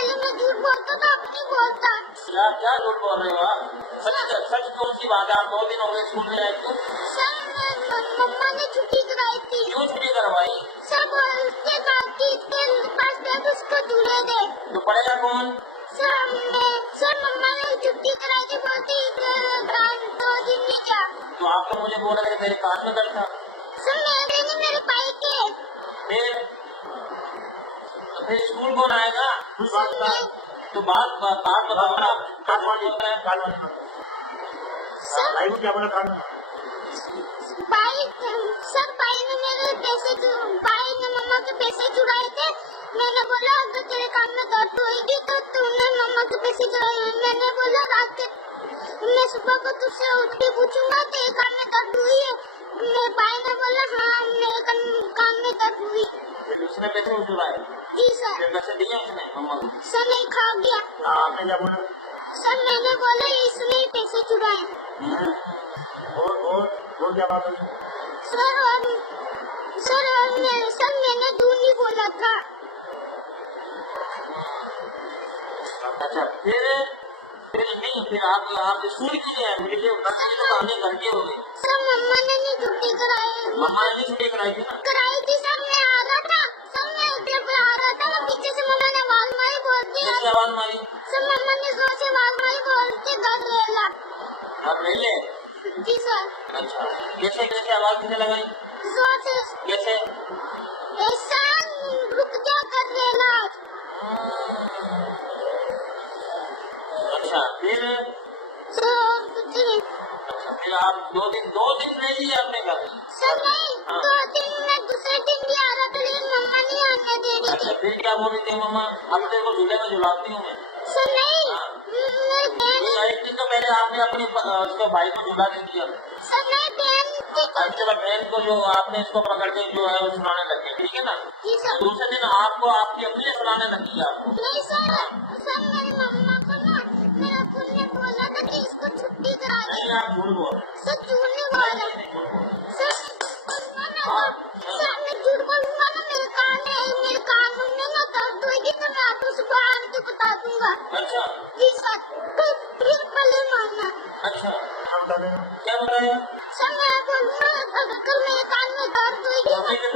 पहले मैं झूठ बोलता था, अब नहीं बोलता। क्या क्या झूठ बोल रहे हो आप? सच कौन सी बात है? आप 2 दिन हो गए स्कूल में आए थे। सर मम्मा ने छुट्टी कराई थी। क्यों छुट्टी करवाई? सर बोलते काकी के पास बैठ उसको झूले दे। तो पढ़ेगा कौन? सर मम्मा ने छुट्टी कराई थी, बोलती 2 दिन नहीं जा। तो आप तो मुझे बोल रहे थे मेरे कान में दर्द था। सर मेरे नहीं, मेरे भाई के। फिर स्कूल कौन आएगा? तो बात बताओ ना। सर क्या बोला कान में? भाई ने मेरे पैसे, भाई ने मम्मा के पैसे चुराए थे। मैंने बोला अगर तेरे कान में दर्द होगी तो तूने मम्मा के पैसे चुराए। मैंने बोला रात के मैं सुबह को तुझसे उठ के पूछूंगा तेरे कान में दर्द हुई है। मेरे भाई ने बोला हाँ मेरे कान में दर्द हुई। उसने पैसे चुराए? जी सर। फिर पैसे दिए उसने मम्मा को? सर नहीं, खा गया। आपने क्या बोला? सर मैंने बोला इसने ही पैसे चुराए। और क्या बात हुई? सर मैंने दूर नहीं बोला था। अच्छा फिर आप स्कूल क्यों आए? मुझे घर के हो गए। सर मम्मा ने नहीं छुट्टी कराई। मम्मा ने छुट्टी कराई थी? कराई थी सर। मैं आ रहा था, सर मैं इधर पर आ रहा था, पीछे से मम्मा ने आवाज मारी, बोलती है आवाज मारी? सर मम्मा ने जोर से आवाज मारी, बोलती घर रेला। आप ले? जी सर। अच्छा कैसे कैसे आवाज किसने लगाई? जोर से। कैसे? ऐसा रुक जा कर रेला। अच्छा फिर? अच्छा फिर आप 2 दिन नहीं दिए अपने घर? सर नहीं, 2 दिन में दूसरे दिन भी आ रहा था लेकिन मम्मा नहीं आने दे रही अच्छा थी। फिर क्या बोल रही थी मम्मा? अब तेरे को झूले में झुलाती हूँ मैं। सर नहीं, एक दिन तो पहले आपने अपनी उसके भाई को झूला दे दिया। सर नहीं बहन चलो बहन को जो आपने इसको पकड़ के जो है वो सुनाने लगी, ठीक है ना? जी सर। दूसरे दिन आपको आपकी अपनी सुनाने लगी आपको? नहीं सर मेरी मम्मा को ना मेरे अब्बू ने बोला था कि इसको छुट्टी करा दे। नहीं आप झूठ बोल। सर झूठ नहीं बोल रहा। सर मैं झूठ बोलूंगा ना मेरे कान में ना दर्द होगी तो मैं आपको सुबह आने के बता दूंगा। अच्छा जी सर, फिर भले मानना। अच्छा आप क्या बताया? सर मैं बोलूंगा अगर मेरे कान में दर्द होगी कैसे